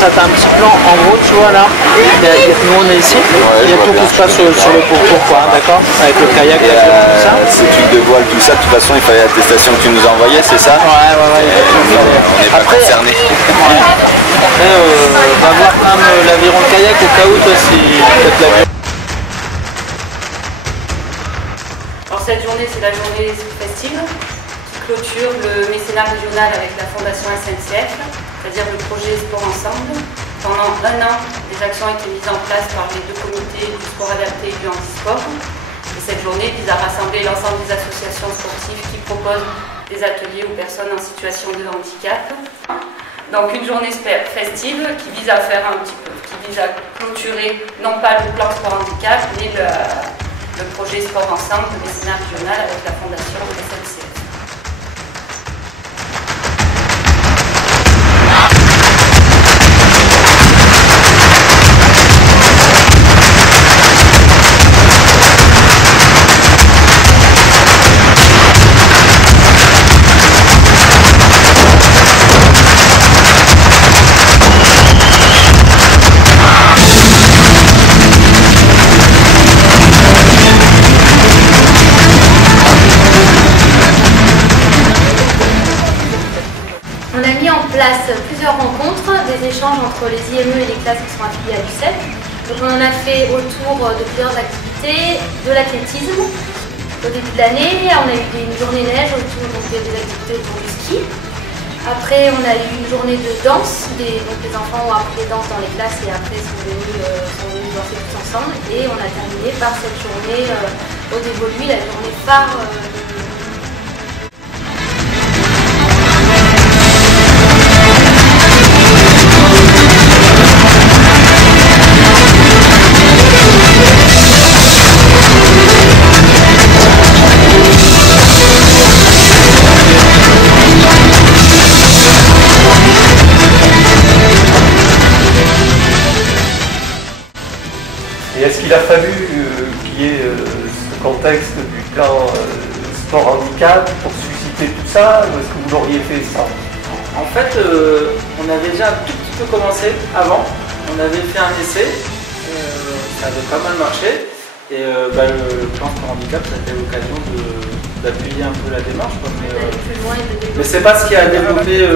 ça, t'as un petit plan en gros, tu vois là. Nous on est ici, il y a tout qui se passe sur le pourquoi, d'accord? Avec le kayak, tout ça. Ces trucs de voile, tout ça, de toute façon, il fallait l'attestation que tu nous as envoyée, c'est ça? Ouais. On n'est pas concernés. Après, on va voir quand même l'aviron de kayak au cas où, toi, si peut-être l'aviron. Alors cette journée, c'est la journée festive qui clôture le mécénat régional avec la Fondation SNCF, c'est-à-dire le projet Sport Ensemble. Pendant un an, des actions ont été mises en place par les deux comités du sport adapté et du handisport. Et cette journée vise à rassembler l'ensemble des associations sportives qui proposent des ateliers aux personnes en situation de handicap. Donc une journée festive qui vise à faire qui vise à clôturer non pas le plan sport handicap, mais le projet Sport Ensemble de mécénat régional avec la Fondation SNCF. On a mis en place plusieurs rencontres, des échanges entre les IME et les classes qui sont affiliées à l'UCEP. Donc on en a fait autour de plusieurs activités, de l'athlétisme. Au début de l'année, on a eu une journée neige autour des activités autour du ski. Après, on a eu une journée de danse. Donc les enfants ont appris les danses dans les classes et après sont venus danser tous ensemble. Et on a terminé par cette journée au dévolu, la journée phare. Et est-ce qu'il a fallu qu'il y ait ce contexte du plan sport handicap pour susciter tout ça, ou est-ce que vous l'auriez fait ça? En fait, on avait déjà un tout petit peu commencé avant. On avait fait un essai, ça avait pas mal marché. Et le plan sport handicap, ça a été l'occasion d'appuyer un peu la démarche. Mais c'est pas ce qui a développé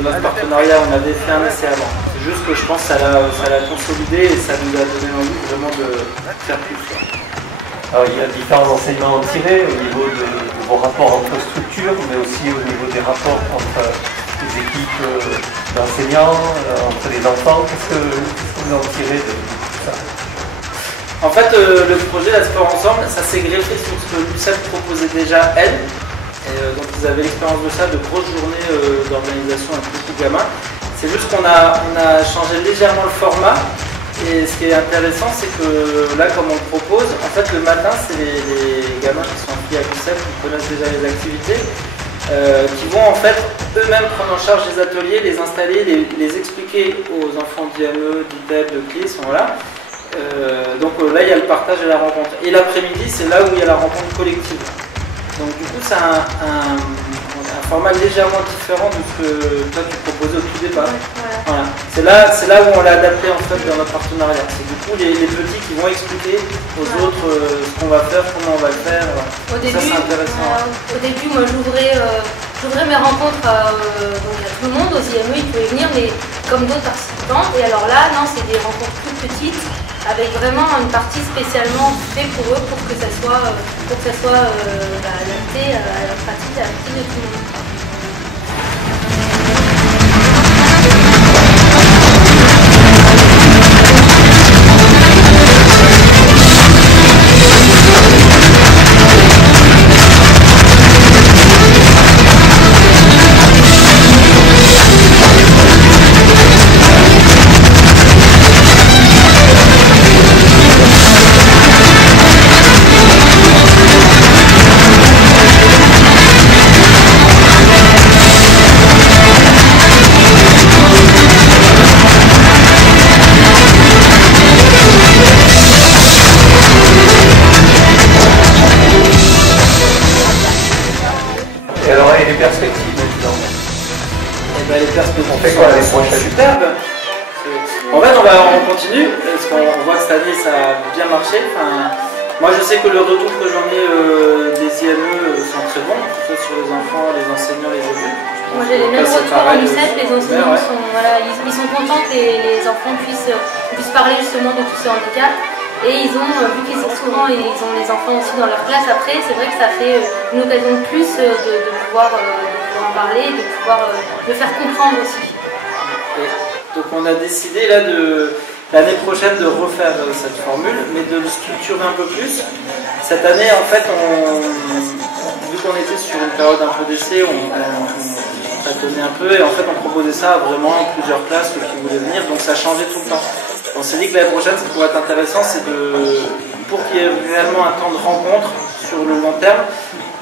notre partenariat. On avait fait un essai avant. C'est juste que je pense que ça l'a consolidé et ça nous a donné envie vraiment de faire plus. Alors, il y a différents enseignements à tirer au niveau de vos rapports entre structures, mais aussi au niveau des rapports entre les équipes d'enseignants, entre les enfants. Qu'est-ce que vous en tirez de tout ça? En fait, le projet La Sport Ensemble, ça s'est greffé sur ce que l'UCEP proposait déjà elle. Et, donc ils avaient l'expérience de ça, de grosses journées d'organisation avec beaucoup de gamins. C'est juste qu'on a changé légèrement le format. Et ce qui est intéressant, c'est que là, comme on le propose, en fait le matin, c'est les gamins qui sont affiliés à l'UCEP, qui connaissent déjà les activités, qui vont en fait eux-mêmes prendre en charge les ateliers, les installer, les expliquer aux enfants d'IME, d'ITEP, de CLIS, voilà. Donc là, il y a le partage et la rencontre. Et l'après-midi, c'est là où il y a la rencontre collective. Donc du coup, c'est un format légèrement différent de ce que toi tu proposais au tout départ. Voilà. C'est là où on l'a adapté en fait dans notre partenariat. C'est du coup les petits qui vont expliquer aux autres ce qu'on va faire, comment on va le faire. Au début, ça c'est intéressant. Au début, moi j'ouvrais mes rencontres à tout le monde, aux IME, ils pouvaient venir, mais comme d'autres participants. Et alors là, non, c'est des rencontres plus petites, avec vraiment une partie spécialement faite pour eux, pour que ça soit adapté à leur pratique, à la pratique de tout le monde. marché. Enfin, moi je sais que le retour que j'en ai des IME sont très bons, que ce soit sur les enfants, les enseignants, les adultes. Moi j'ai les mêmes retours en UCEP, les enseignants sont, voilà, ils sont contents que les enfants puissent parler justement de tous ces handicaps. Et ils ont, vu qu'ils sont souvent, ils ont les enfants aussi dans leur classe après, c'est vrai que ça fait une occasion de plus de pouvoir en parler, de pouvoir le faire comprendre aussi. Et donc on a décidé là l'année prochaine de refaire cette formule, mais de le structurer un peu plus. Cette année en fait, vu qu'on était sur une période un peu d'essai, on tâtonnait un peu et en fait on proposait ça à vraiment plusieurs classes qui voulaient venir, donc ça changeait tout le temps. On s'est dit que l'année prochaine, ce qui pourrait être intéressant, c'est pour qu'il y ait réellement un temps de rencontre sur le long terme,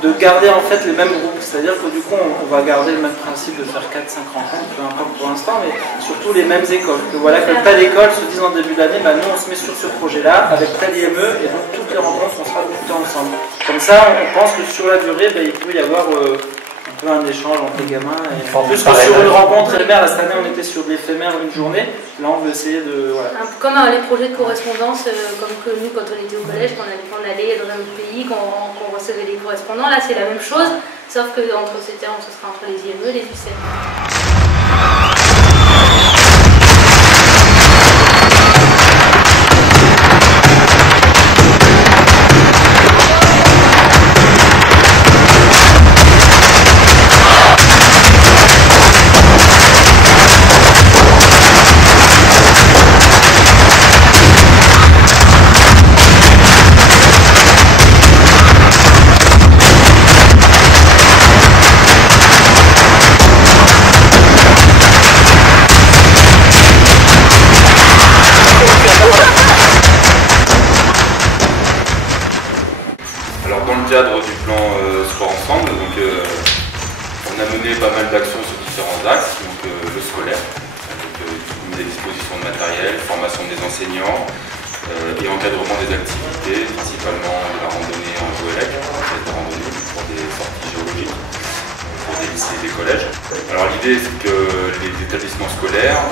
de garder en fait les mêmes groupes. C'est-à-dire que du coup, on va garder le même principe de faire 4-5 rencontres, peu importe pour l'instant, mais surtout les mêmes écoles. Que voilà, que telle école se dise en début d'année, bah, nous on se met sur ce projet-là, avec tel IME, et donc toutes les rencontres, on sera tout le temps ensemble. Comme ça, on pense que sur la durée, bah, il peut y avoir un peu un échange entre les gamins. Et en plus que sur une rencontre éphémère, cette année on était sur de l'éphémère une journée, là on veut essayer de... Voilà. Comme les projets de correspondance, comme que nous quand on était au collège, quand on allait dans un autre pays, qu'on recevait les correspondants, là c'est la même chose, sauf que entre ces termes, ce sera entre les IME et les UCEP. Alors dans le cadre du plan Sport Ensemble, donc, on a mené pas mal d'actions sur différents axes, donc le scolaire, avec mise à disposition de matériel, formation des enseignants et encadrement des activités, principalement de la randonnée en GOELEC, de randonnée pour des sorties géologiques, pour des lycées et des collèges. Alors l'idée c'est que les établissements scolaires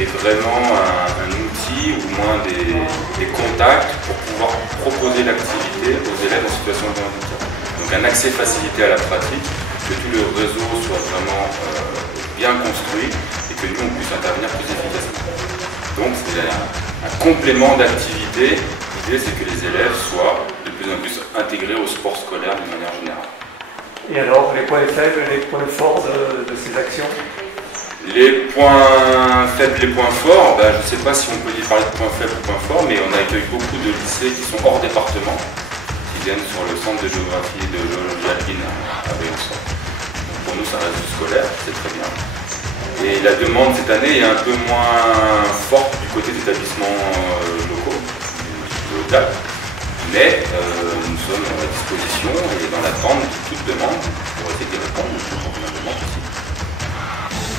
aient vraiment un outil, ou moins des contacts pour pouvoir proposer l'activité aux élèves en situation de handicap. Donc un accès facilité à la pratique, que tout le réseau soit vraiment bien construit et que nous on puisse intervenir plus efficacement. Donc c'est un complément d'activité. L'idée c'est que les élèves soient de plus en plus intégrés au sport scolaire d'une manière générale. Et alors, les points faibles et les points forts de ces actions? Les points faibles, les points forts, je ne sais pas si on peut y parler de points faibles ou points forts, mais on accueille beaucoup de lycées qui sont hors département, qui viennent sur le centre de géographie et de géologie alpine à Besançon. Pour nous, ça reste du scolaire, c'est très bien. Et la demande cette année est un peu moins forte du côté des établissements locaux, du local. Mais nous sommes à disposition et dans l'attente de toute demande pour essayer d'y répondre le plus convenablement possible.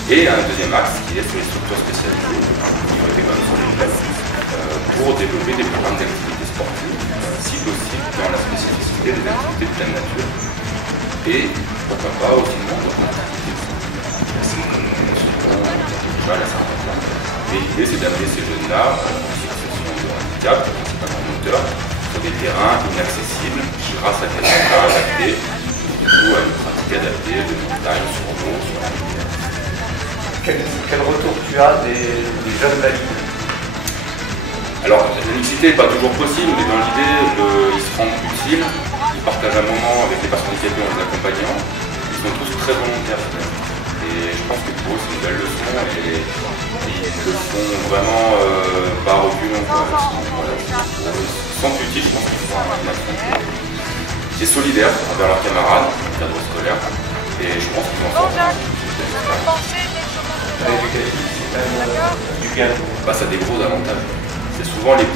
Et un deuxième axe qui est sur les structures spécialisées, qui ont été comme sur les classes, pour développer des programmes d'activité sportive, si possible dans la spécificité des activités de pleine nature. Et pourquoi pas aussi dans d'autres activités comme la Saint-Valentin. Mais l'idée c'est d'amener ces jeunes-là en situation de handicap, principalement moteur, sur des terrains inaccessibles grâce à des terrains adaptés, du coup à une pratique adaptée de montagne sur l'eau, sur la rivière. Quel retour tu as des jeunes valides? Alors la mixité n'est pas toujours possible, mais dans l'idée ils se rendent utiles, ils partagent un moment avec les personnes handicapées en les accompagnant, ils sont tous très volontaires. Et je pense que pour eux c'est une belle leçon et ils le font vraiment par reculons. Ils sont utiles, je pense qu'ils font un action qui est solidaire envers leurs camarades dans le cadre scolaire et je pense qu'ils en sortent. L'éducatif, c'est quand même du bien. Ça a des gros avantages. C'est souvent les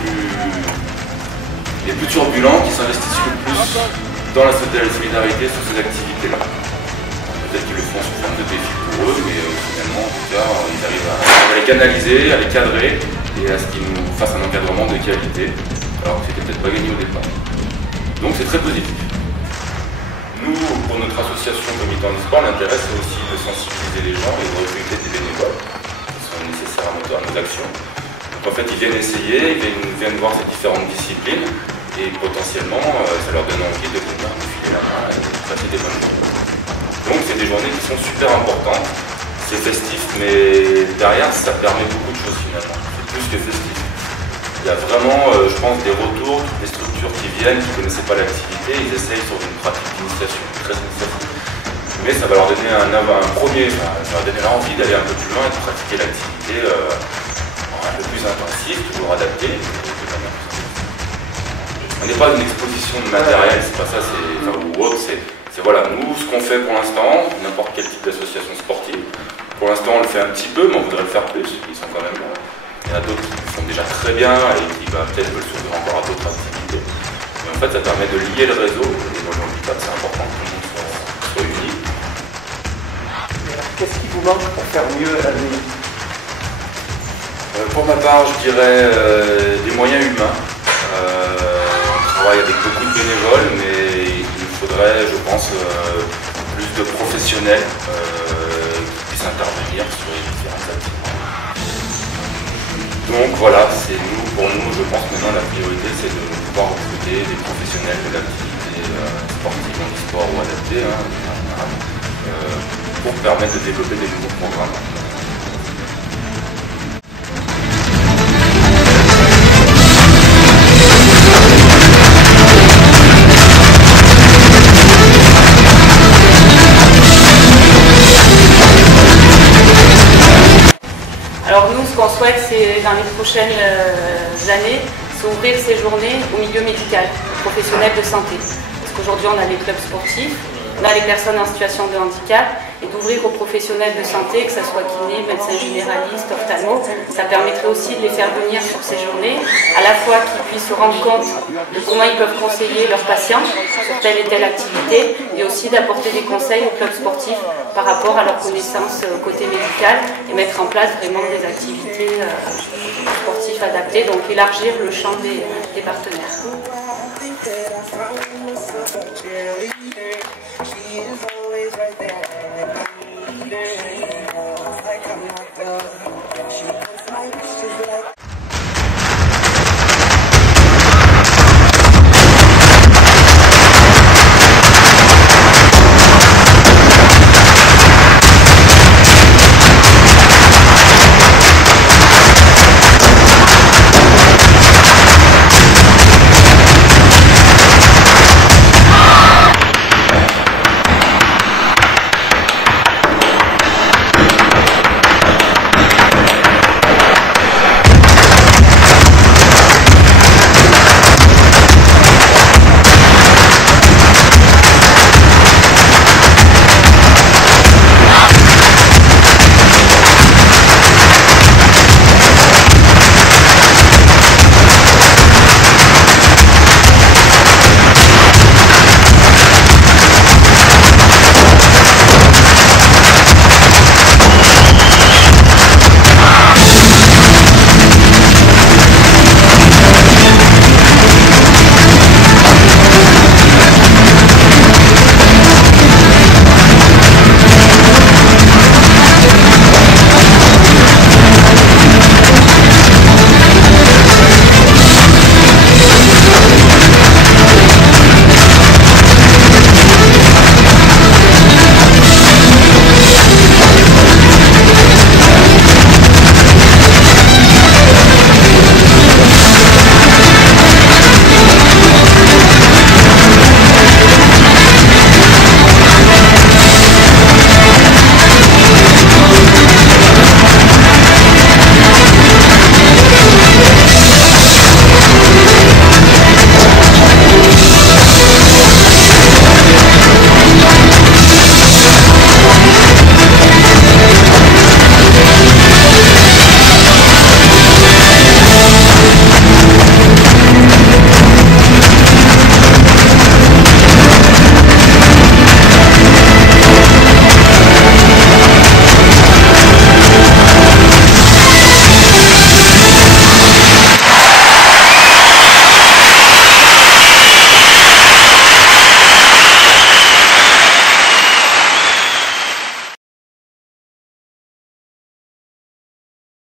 plus turbulents qui s'investissent le plus dans la solidarité sur ces activités-là. Peut-être qu'ils le font sous forme de défi pour eux, mais finalement, en tout cas, ils arrivent à les canaliser, à les cadrer et à ce qu'ils nous fassent un encadrement de qualité, alors que c'était peut-être pas gagné au départ. Donc c'est très positif. Nous, pour notre association Comité Handisport, l'intérêt c'est aussi de sensibiliser les gens et de recruter des bénévoles qui sont nécessaires à nos actions. En fait, ils viennent essayer, ils viennent voir ces différentes disciplines et potentiellement, ça leur donne envie de venir nous filer la main et de passer des bonnes journées. Donc, c'est des journées qui sont super importantes. C'est festif, mais derrière, ça permet beaucoup de choses finalement. C'est plus que festif. Il y a vraiment, je pense, des retours, toutes les structures qui viennent, qui ne connaissaient pas l'activité, ils essayent sur une pratique d'initiation, très initiative. Mais ça va leur donner ça va donner l'envie d'aller un peu plus loin et de pratiquer l'activité un peu plus intensive, toujours adaptée. On n'est pas une exposition de matériel, c'est pas ça, ou autre, c'est voilà, nous, ce qu'on fait pour l'instant, n'importe quel type d'association sportive. Pour l'instant, on le fait un petit peu, mais on voudrait le faire plus. Ils sont quand même là. Il y en a d'autres qui le font déjà très bien et qui peut-être veulent s'ouvrir encore à d'autres activités. Mais en fait, ça permet de lier le réseau. Et dans le handicap, c'est important que tout le monde soit uni. Qu'est-ce qui vous manque pour faire mieux à l'avenir? Pour ma part, je dirais des moyens humains. On travaille avec beaucoup de bénévoles, mais il faudrait, je pense, plus de professionnels qui puissent intervenir sur les différentes activités. Donc voilà, pour nous, je pense maintenant la priorité, c'est de pouvoir recruter des professionnels de l'activité sportive, sport ou adaptée, pour permettre de développer des nouveaux programmes. Alors nous, ce qu'on souhaite, c'est dans les prochaines années, c'est ouvrir ces journées au milieu médical, aux professionnels de santé. Parce qu'aujourd'hui, on a les clubs sportifs, on a les personnes en situation de handicap, et d'ouvrir aux professionnels de santé, que ce soit kiné, médecin généraliste, ophtalmo, ça permettrait aussi de les faire venir sur ces journées, à la fois qu'ils puissent se rendre compte de comment ils peuvent conseiller leurs patients sur telle et telle activité, et aussi d'apporter des conseils aux clubs sportifs par rapport à leurs connaissances côté médical, et mettre en place vraiment des activités sportives adaptées, donc élargir le champ des partenaires.